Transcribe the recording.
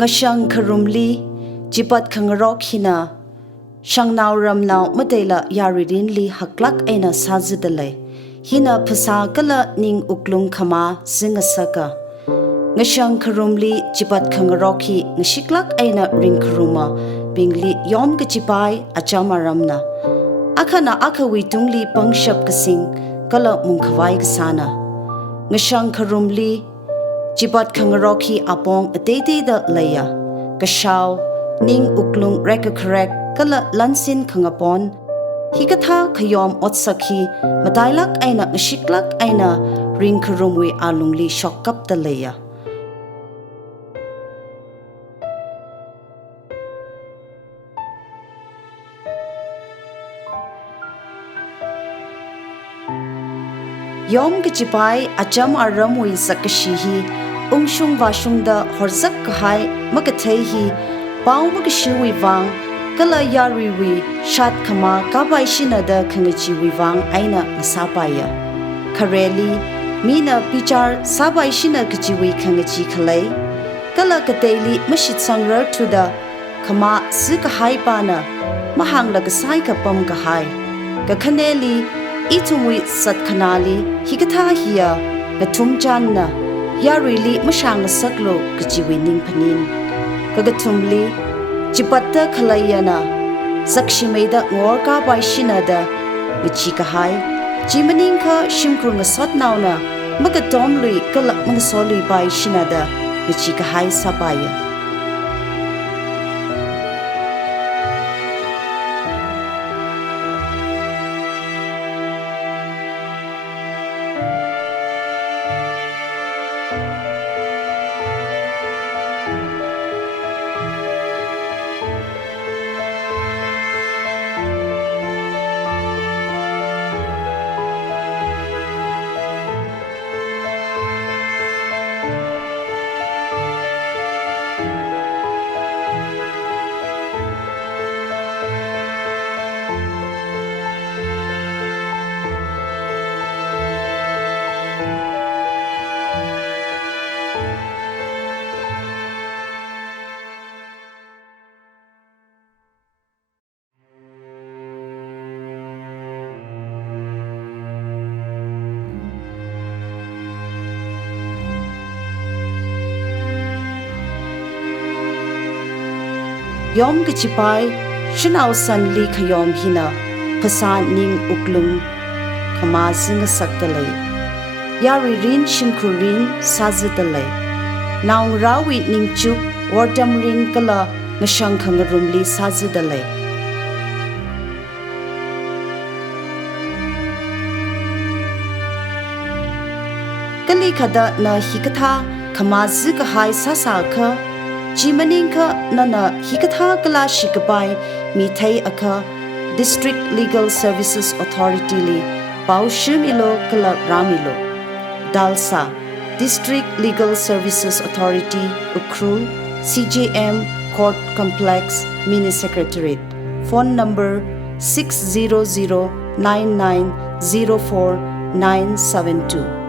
Ngashangkharumli, chipatkhangarok hina, shangnao-ramnao mateila yaruirinli haklak eina sazadalei, hina phasa kala ning-wuklung khamā zangasaka. Ngashangkharumli, chipatkhangarokhi, ngashiklak eina ringkharuma, bingli Yomkachipai, acham-aramna. ākhana ākhawui tungli pangshap kasing, kala mungkhavai kasana. Ngashangkharumli, chipatkhangarokhi āpong natateida leya, kashaw, ning-wuklung rekakarek kala lansin khangapon, hikatha khayom otsakhi, mateila eina ngashiklak eina ringkharumui alungli shokkap leya. Yomkachipai acham-aramna zakashihi, ungshung-vashungda horzak kahai makatehi, pau makashiwi vang, kala yaruirinli shat khamā kabai shinada khangachiwi vang eina ngasapaya. Kareli, mina pichar sabai shina kachiwi khangachi khalei, kala kataili mashit sangrar tuda, khamā si kahai pana, mahangla kasai kapam kahai, kakhaneli, itungwi satkanali, hikatha hiya, gatumjanna, yaruirinli mashang saklo kachiwi ningpanin. Kagatumli, chipatkhangarokhi, zakshimaida ngorka bai shinada, gachikahai, jimaningka shimkru ngasotnauna, magatomlui kala mangasolui bai shinada, gachikahai sabaya. Yomkachipai, shangnao-sanli khayom hina, phasa ning-wuklung, khamā zangasaka, yaruirinli shimkrurin sazadalei, naungrawi ningchuk wardamrin kala Ngashangkharumli sazadalei. Kali kada na hikatha khamā zikahai sasaka, jimaninka nana hikatha kala shikabai mithai akha District Legal Services Authority li paushimilo kala ramilo. Dalsa District Legal Services Authority Ukhrul CJM Court Complex Mini Secretariat. Phone number 6009904 972.